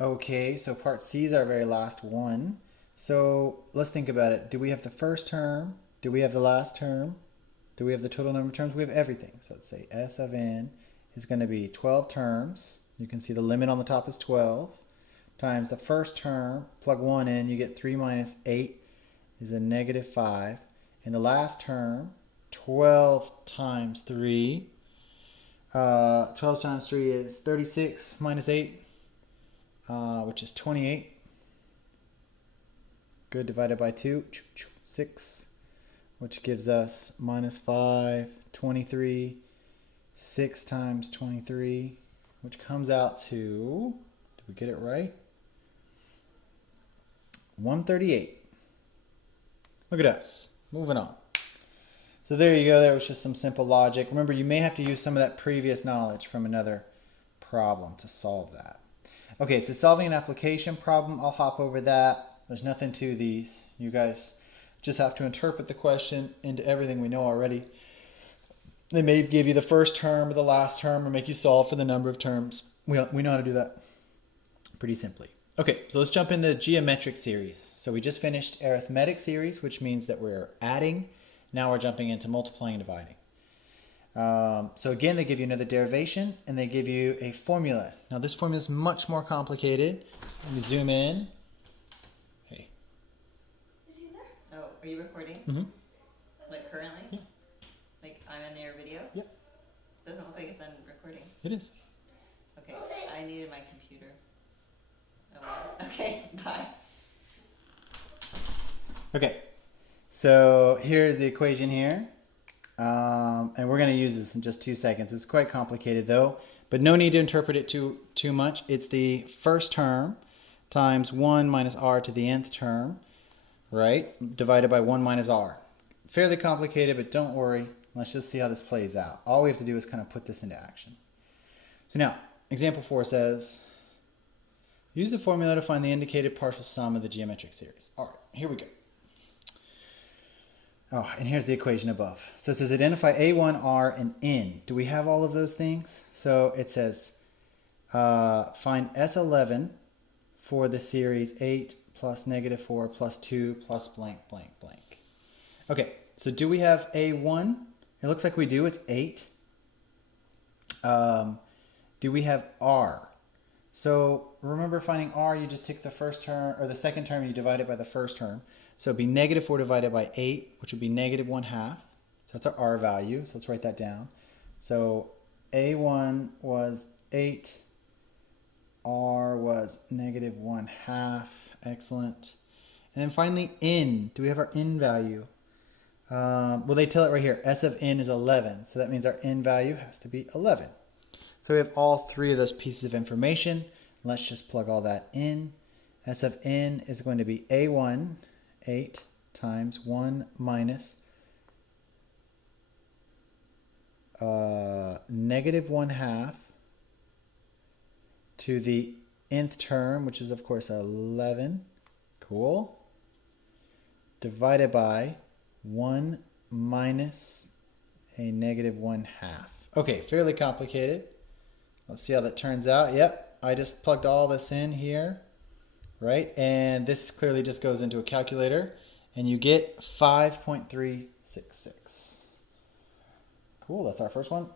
Okay, so part C is our very last one. So let's think about it. Do we have the first term? Do we have the last term? Do we have the total number of terms? We have everything. So let's say S of n is going to be 12 terms. You can see the limit on the top is 12 times the first term, plug 1 in, you get 3 minus 8 is a negative 5. And the last term, 12 times 3. 12 times 3 is 36 minus 8, which is 28. Good, divided by 2, 6, which gives us minus 5, 23. 6 times 23, which comes out to, did we get it right? 138. Look at us, moving on. So there you go, there was just some simple logic. Remember, you may have to use some of that previous knowledge from another problem to solve that. Okay, so solving an application problem, I'll hop over that. There's nothing to these. You guys just have to interpret the question into everything we know already. They may give you the first term or the last term or make you solve for the number of terms. We know how to do that pretty simply. Okay, so let's jump into geometric series. So we just finished arithmetic series, which means that we're adding. Now we're jumping into multiplying and dividing. So again, they give you another derivation and they give you a formula. Now this formula is much more complicated. Let me zoom in. Hey. Is he there? Oh, are you recording? Mm-hmm. Like currently? Yeah. Like I'm in their video? Yep. Doesn't look like it's on recording. It is. Okay, I needed my computer. Oh, well. Okay, bye. Okay, so here's the equation here. And we're going to use this in just 2 seconds. It's quite complicated though, but no need to interpret it too much. It's the first term times 1 minus r to the nth term, right? Divided by 1 minus r. Fairly complicated, but don't worry. Let's just see how this plays out. All we have to do is kind of put this into action. So now, example 4 says, use the formula to find the indicated partial sum of the geometric series. All right, here we go. Oh, and here's the equation above. So it says identify A1, R, and N. Do we have all of those things? So it says find S11 for the series 8 plus negative 4 plus 2 plus blank, blank, blank. Okay, so do we have A1? It looks like we do. It's 8. Do we have R? So remember, finding R, you just take the first term, or the second term, and you divide it by the first term. So it'd be negative 4 divided by 8, which would be negative 1/2. So that's our R value. So let's write that down. So A1 was 8. R was negative 1/2. Excellent. And then finally, N. Do we have our N value? Well, they tell it right here. S of N is 11. So that means our N value has to be 11. So we have all 3 of those pieces of information. Let's just plug all that in. S of N is going to be A1, 8 times 1 minus negative 1/2 to the nth term, which is of course 11. Cool. Divided by 1 minus a negative 1/2. Okay, fairly complicated. Let's see how that turns out. Yep, I just plugged all this in here, right? And this clearly just goes into a calculator, and you get 5.366. Cool, that's our first one.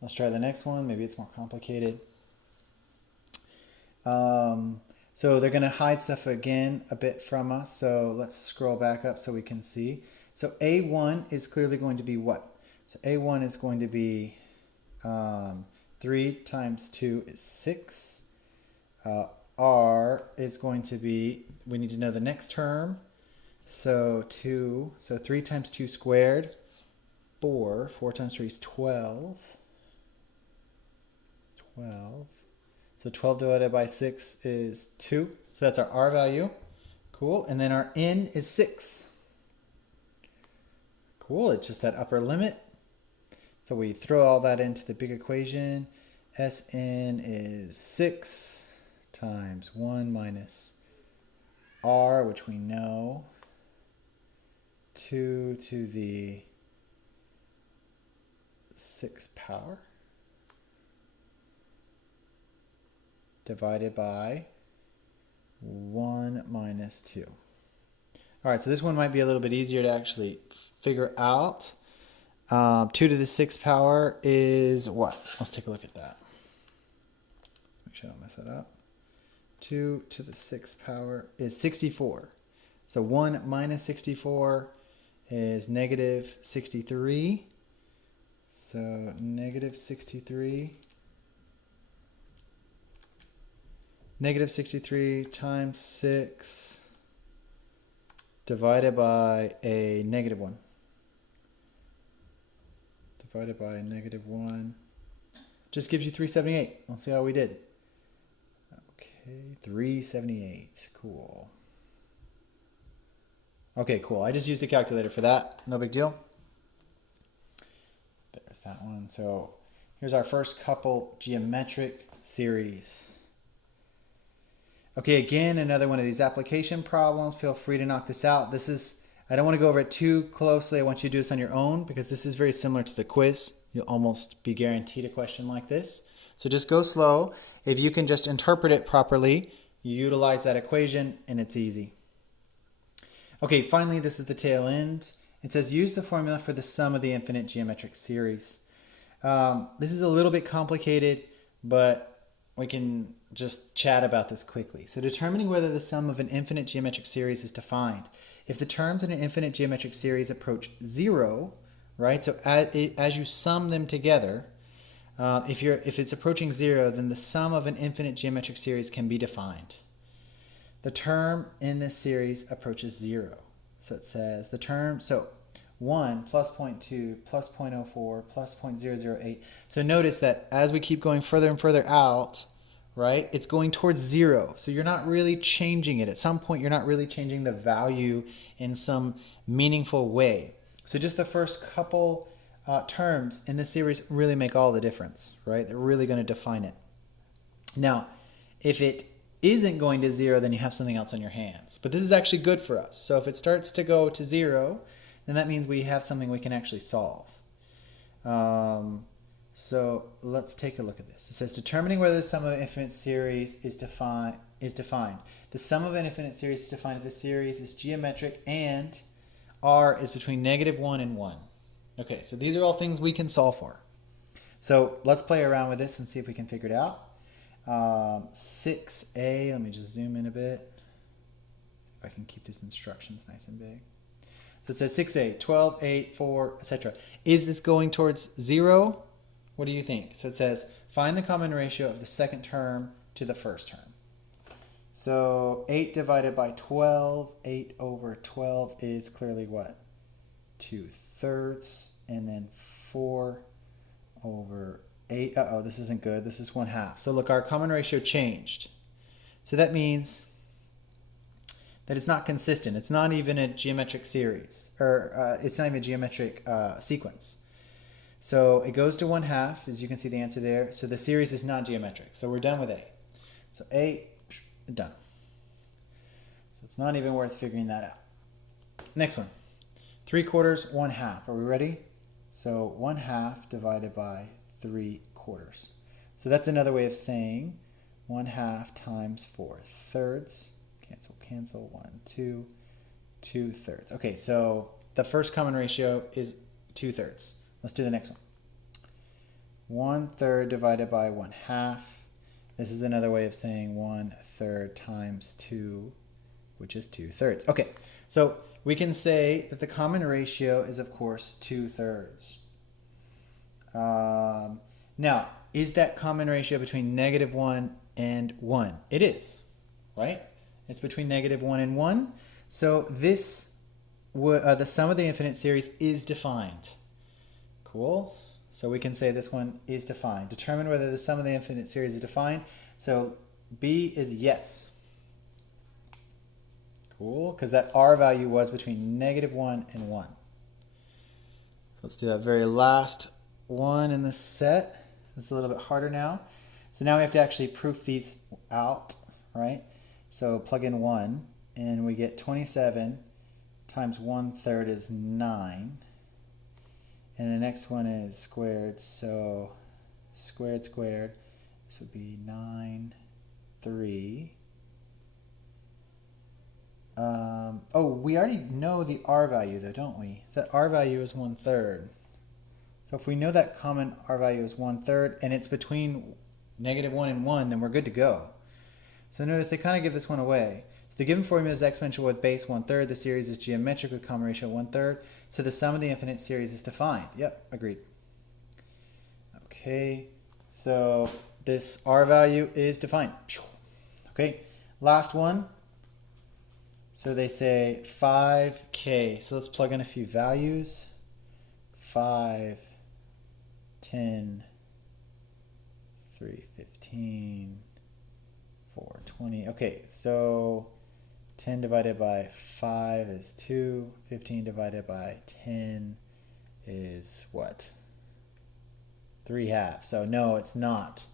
Let's try the next one. Maybe it's more complicated. So they're going to hide stuff again a bit from us. So let's scroll back up so we can see. So A1 is clearly going to be what? So A1 is going to be 3 times 2 is 6. R is going to be, we need to know the next term. So 2, so 3 times 2 squared, 4. 4 times 3 is 12. 12. So 12 divided by 6 is 2. So that's our R value. Cool. And then our N is 6. Cool. It's just that upper limit. So we throw all that into the big equation. Sn is 6 times 1 minus R, which we know, 2 to the 6th power divided by 1 minus 2. All right, so this one might be a little bit easier to actually figure out. 2 to the 6th power is what? Let's take a look at that. Make sure I don't mess that up. 2 to the 6th power is 64. So 1 minus 64 is negative 63. So negative 63. Negative 63 times 6 divided by a negative 1. Divided by a negative 1 just gives you 378. Let's see how we did. Okay, 378. Cool. Okay, cool. I just used a calculator for that. No big deal. There's that one. So here's our first couple geometric series. Okay, again, another one of these application problems. Feel free to knock this out. I don't want to go over it too closely. I want you to do this on your own because this is very similar to the quiz. You'll almost be guaranteed a question like this. So just go slow. If you can just interpret it properly, you utilize that equation and it's easy. Okay, finally, this is the tail end. It says use the formula for the sum of the infinite geometric series. This is a little bit complicated, but we can just chat about this quickly. So determining whether the sum of an infinite geometric series is defined. If the terms in an infinite geometric series approach 0, right? So as you sum them together, if it's approaching 0, then the sum of an infinite geometric series can be defined. The term in this series approaches 0. So it says the term, so 1 plus 0.2 plus 0.04 plus 0.008. So notice that as we keep going further and further out, right, it's going towards 0. So you're not really changing it. At some point, you're not really changing the value in some meaningful way. So just the first couple terms in this series really make all the difference, right? They're really going to define it. Now, if it isn't going to 0, then you have something else on your hands. But this is actually good for us. So if it starts to go to 0, then that means we have something we can actually solve. So let's take a look at this. It says determining whether the sum of an infinite series is defined. The sum of an infinite series is defined if the series is geometric and r is between -1 and 1. Okay, so these are all things we can solve for. So let's play around with this and see if we can figure it out. 6a, let me just zoom in a bit. If I can keep these instructions nice and big. So it says 6a, 12, 8, 4, etc. Is this going towards 0? What do you think? So it says, find the common ratio of the second term to the first term. So 8 divided by 12, 8 over 12 is clearly what? 2/3. And then 4 over 8. Uh-oh, this isn't good. This is 1/2. So look, our common ratio changed. So that means that it's not consistent. It's not even a geometric series, or it's not even a geometric sequence. So it goes to 1/2, as you can see the answer there. So the series is not geometric. So we're done with A. So A, done. So it's not even worth figuring that out. Next one. 3/4, 1/2. Are we ready? So 1/2 divided by 3/4. So that's another way of saying 1/2 times 4/3. Cancel, cancel. 1, 2, 2/3. Okay, so the first common ratio is 2/3. Let's do the next one. 1/3 divided by 1/2. This is another way of saying 1/3 times 2, which is 2/3. Okay, so we can say that the common ratio is, of course, 2/3. Now, is that common ratio between -1 and 1? It is, right? It's between -1 and 1. So this, the sum of the infinite series is defined. Cool. So we can say this one is defined. Determine whether the sum of the infinite series is defined. So B is yes. Cool, because that R value was between -1 and 1. Let's do that very last one in the set. It's a little bit harder now. So now we have to actually proof these out, right? So plug in 1, and we get 27 times 1/3 is 9. And the next one is squared, so squared, this would be 9 3. Oh, we already know the R value though, don't we? That R value is 1/3. So if we know that common R value is 1/3 and it's between -1 and 1, then we're good to go. So notice they kind of give this one away. So the given formula is exponential with base 1/3. The series is geometric with common ratio 1/3. So the sum of the infinite series is defined. Yep, agreed. Okay, so this R value is defined. Okay, last one. So they say 5k. So let's plug in a few values. 5, 10, 3, 15, 4, 20. Okay, so 10 divided by 5 is 2. 15 divided by 10 is what? 3/2. So no, it's not